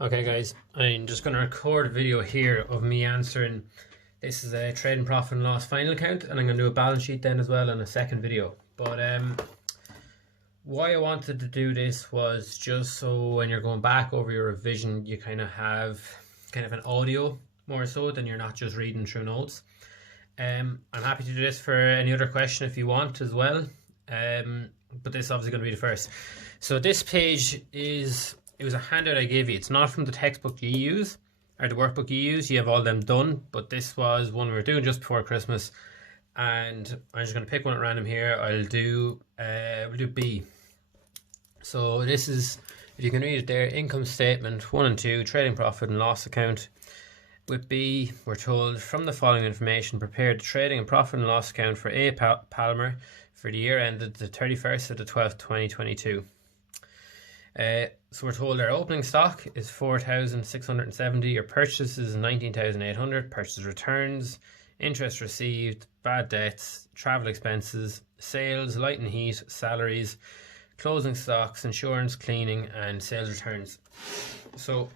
Okay guys, I'm just going to record a video here of me answering. This is a trading profit and loss final account, and I'm going to do a balance sheet then as well in a second video. But why I wanted to do this was just so when you're going back over your revision, you kind of have an audio more so than you're not just reading through notes. I'm happy to do this for any other question if you want as well. But this is obviously going to be the first. So this page it was a handout I gave you. It's not from the textbook you use or the workbook you use. You have all them done, but this was one we were doing just before Christmas, and I'm just going to pick one at random here. We'll do B. So this is, if you can read it there, income statement 1 and 2, trading profit and loss account. With B, we're told, from the following information, prepare the trading and profit and loss account for A. Palmer for the year ended the 31st of the 12th, 2022. So we're told our opening stock is 4,670, your purchase is 19,800, purchase returns, interest received, bad debts, travel expenses, sales, light and heat, salaries, closing stocks, insurance, cleaning, and sales returns. So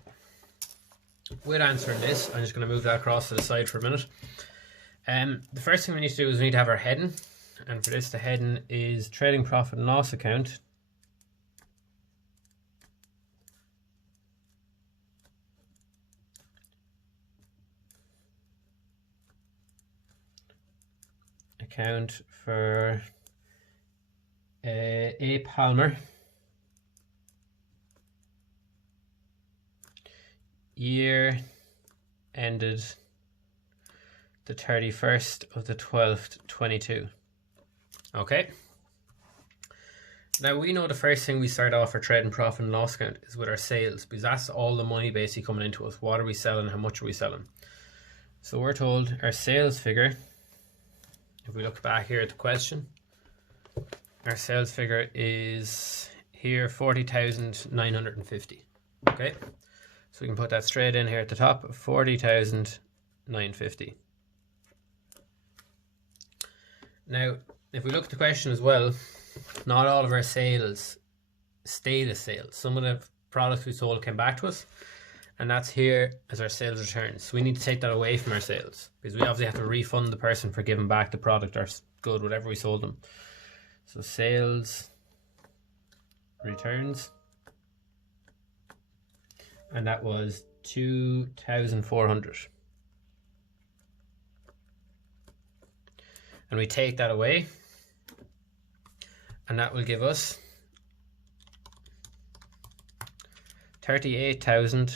with answering this, I'm just going to move that across to the side for a minute. The first thing we need to do is we need to have our heading, and for this the heading is trading profit and loss account. Account for A. Palmer, year ended the 31st of the 12th, 22. Okay. Now we know the first thing we start off our trading profit and loss account is with our sales, because that's all the money basically coming into us. What are we selling? How much are we selling? So we're told our sales figure, if we look back here at the question, our sales figure is here 40,950. Okay, so we can put that straight in here at the top, 40,950. Now, if we look at the question as well, not all of our sales stayed as sales. Some of the products we sold came back to us, and that's here as our sales returns. So we need to take that away from our sales, because we obviously have to refund the person for giving back the product or good, whatever we sold them. So sales returns, and that was 2,400. And we take that away, and that will give us 38,550.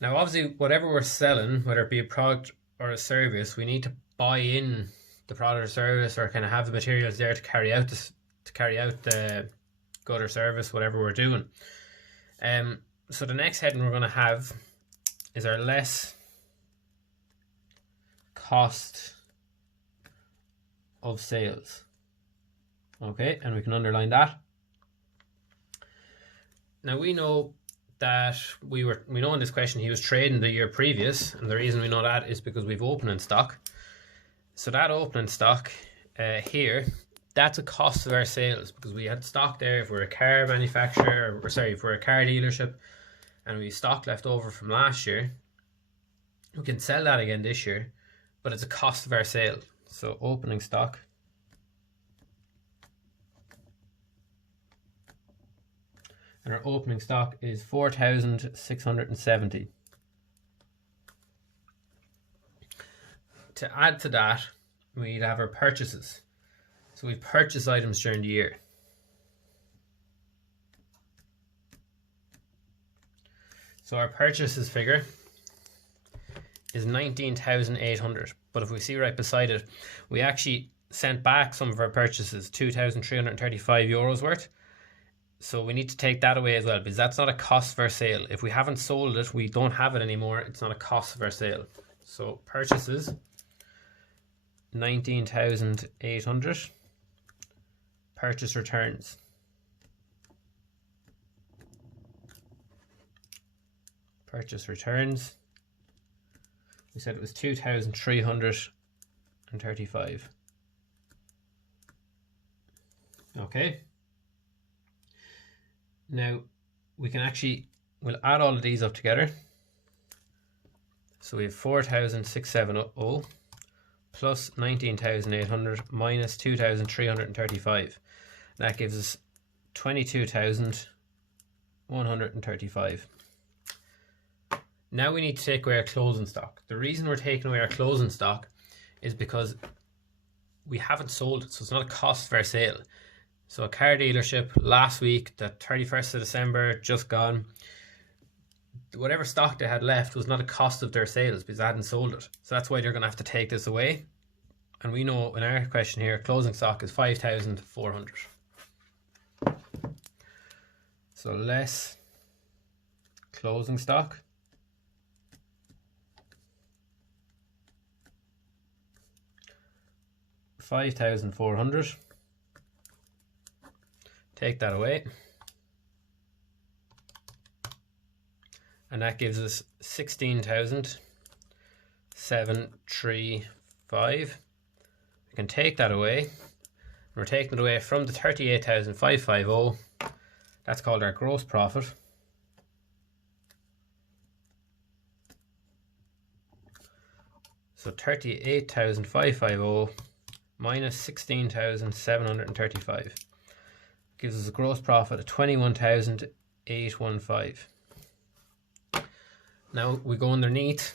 Now obviously whatever we're selling, whether it be a product or a service, we need to buy in the product or service, or kind of have the materials there to carry out the good or service, whatever we're doing. So the next heading we're going to have is our less cost of sales. Okay, and we can underline that. Now we know that we know in this question he was trading the year previous, and the reason we know that is because we've opening stock. So that opening stock here, that's a cost of our sales, because we had stock there. If we're a car manufacturer, if we're a car dealership and we stock left over from last year, we can sell that again this year, but it's a cost of our sale. So opening stock, and our opening stock is 4,670. To add to that, we need to have our purchases. So we purchase items during the year. So our purchases figure is 19,800. But if we see right beside it, we actually sent back some of our purchases, 2,335 euros worth. So we need to take that away as well, because that's not a cost of our sale. If we haven't sold it, we don't have it anymore, it's not a cost of our sale. So purchases, 19,800. Purchase returns, we said it was 2,335. Okay, Now we'll add all of these up together. So we have 4,670 plus 19,800 minus 2,335. That gives us 22,135. Now we need to take away our closing stock. The reason we're taking away our closing stock is because we haven't sold it, so it's not a cost of our sale. So a car dealership last week, the 31st of December, just gone, whatever stock they had left was not a cost of their sales because they hadn't sold it. So that's why they're going to have to take this away. And we know in our question here, closing stock is 5,400. So less closing stock. $5,400. Take that away. And that gives us 16,735. We can take that away. We're taking it away from the 38,550. That's called our gross profit. So 38,550 minus 16,735 gives us a gross profit of 21,815. Now we go underneath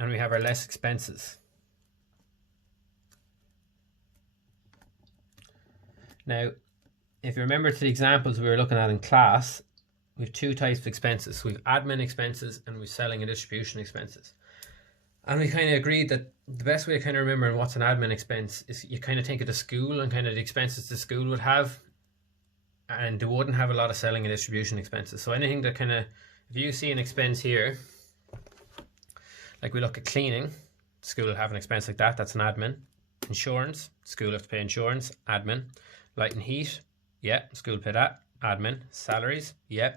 and we have our less expenses. Now, if you remember to the examples we were looking at in class, we have two types of expenses. So we have admin expenses and we're selling and distribution expenses. And we kind of agreed that the best way to kind of remember what's an admin expense is you kind of think of the school and kind of the expenses the school would have, and they wouldn't have a lot of selling and distribution expenses. So anything that kind of, if you see an expense here, like we look at cleaning, school will have an expense like that, that's an admin. Insurance, school have to pay insurance, admin. Light and heat, yeah, school pay that, admin. Salaries, yeah.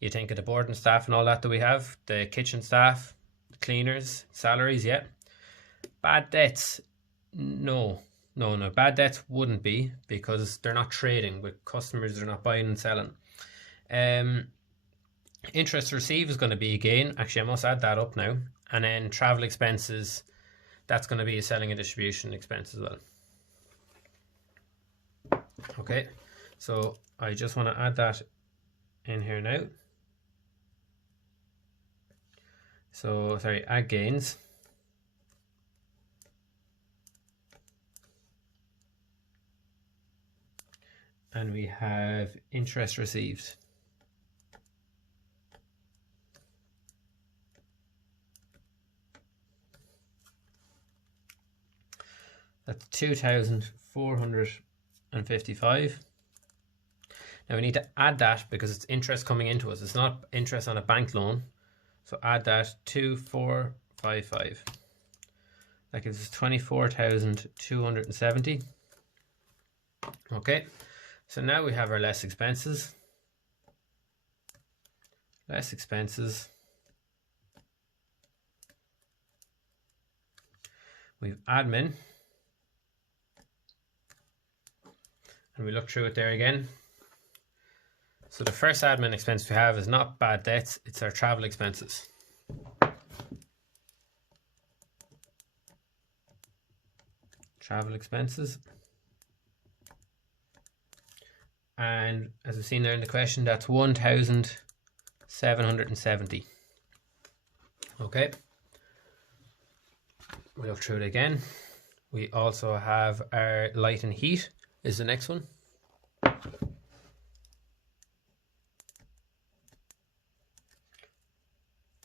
You think of the board and staff and all that we have, the kitchen staff, cleaners, salaries, yeah. Bad debts, no. Bad debts wouldn't be because they're not trading with customers, they're not buying and selling. Interest received is going to be again, actually I must add that up now. And then travel expenses, that's going to be a selling and distribution expense as well. Okay, so I just want to add that in here now. So, sorry, add gains. And we have interest received. That's 2,455. Now we need to add that because it's interest coming into us. It's not interest on a bank loan. So add that 2,455. That gives us 24,270. Okay, so now we have our less expenses. Less expenses. We've admin. And we look through it there again. So the first admin expense we have is not bad debts, it's our travel expenses. Travel expenses. And as we've seen there in the question, that's 1,770. Okay. We look through it again. We also have our light and heat is the next one.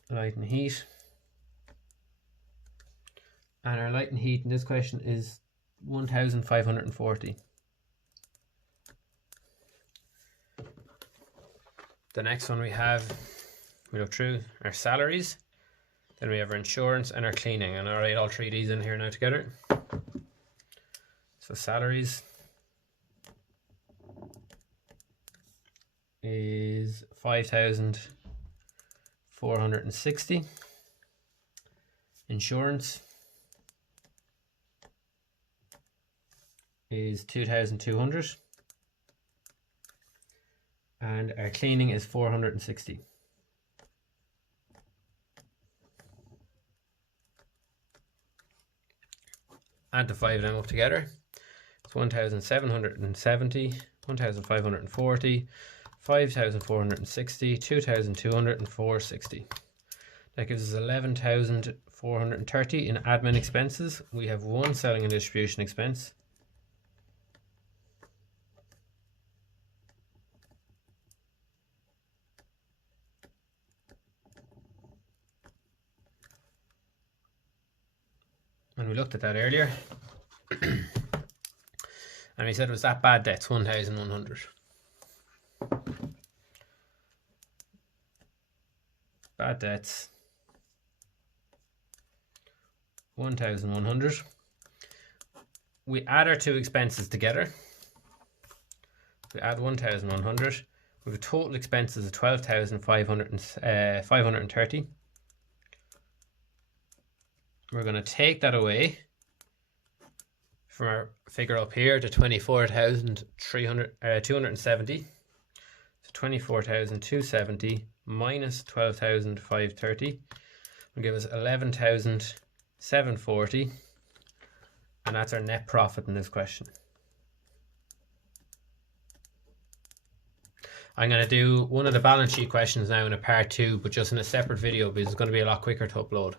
Light and heat. And our light and heat in this question is 1,540. The next one we look through our salaries, then we have our insurance and our cleaning, and I'll write all three of these in here now together. So salaries is 5,460. Insurance is 2,200. And our cleaning is 460. Add the 5 of them up together. It's 1,770, 1,540, 5,460, 2,200 and 460. That gives us 11,430 in admin expenses. We have one selling and distribution expense. And we looked at that earlier. And we said it was that bad debts, 1,100. Bad debts, 1,100. We add our two expenses together. We add 1,100. We have total expenses of 12,530. We're going to take that away from our figure up here to 24,270. So 24,270 minus 12,530 will give us 11,740, and that's our net profit in this question. I'm going to do one of the balance sheet questions now in a part 2, but just in a separate video because it's going to be a lot quicker to upload.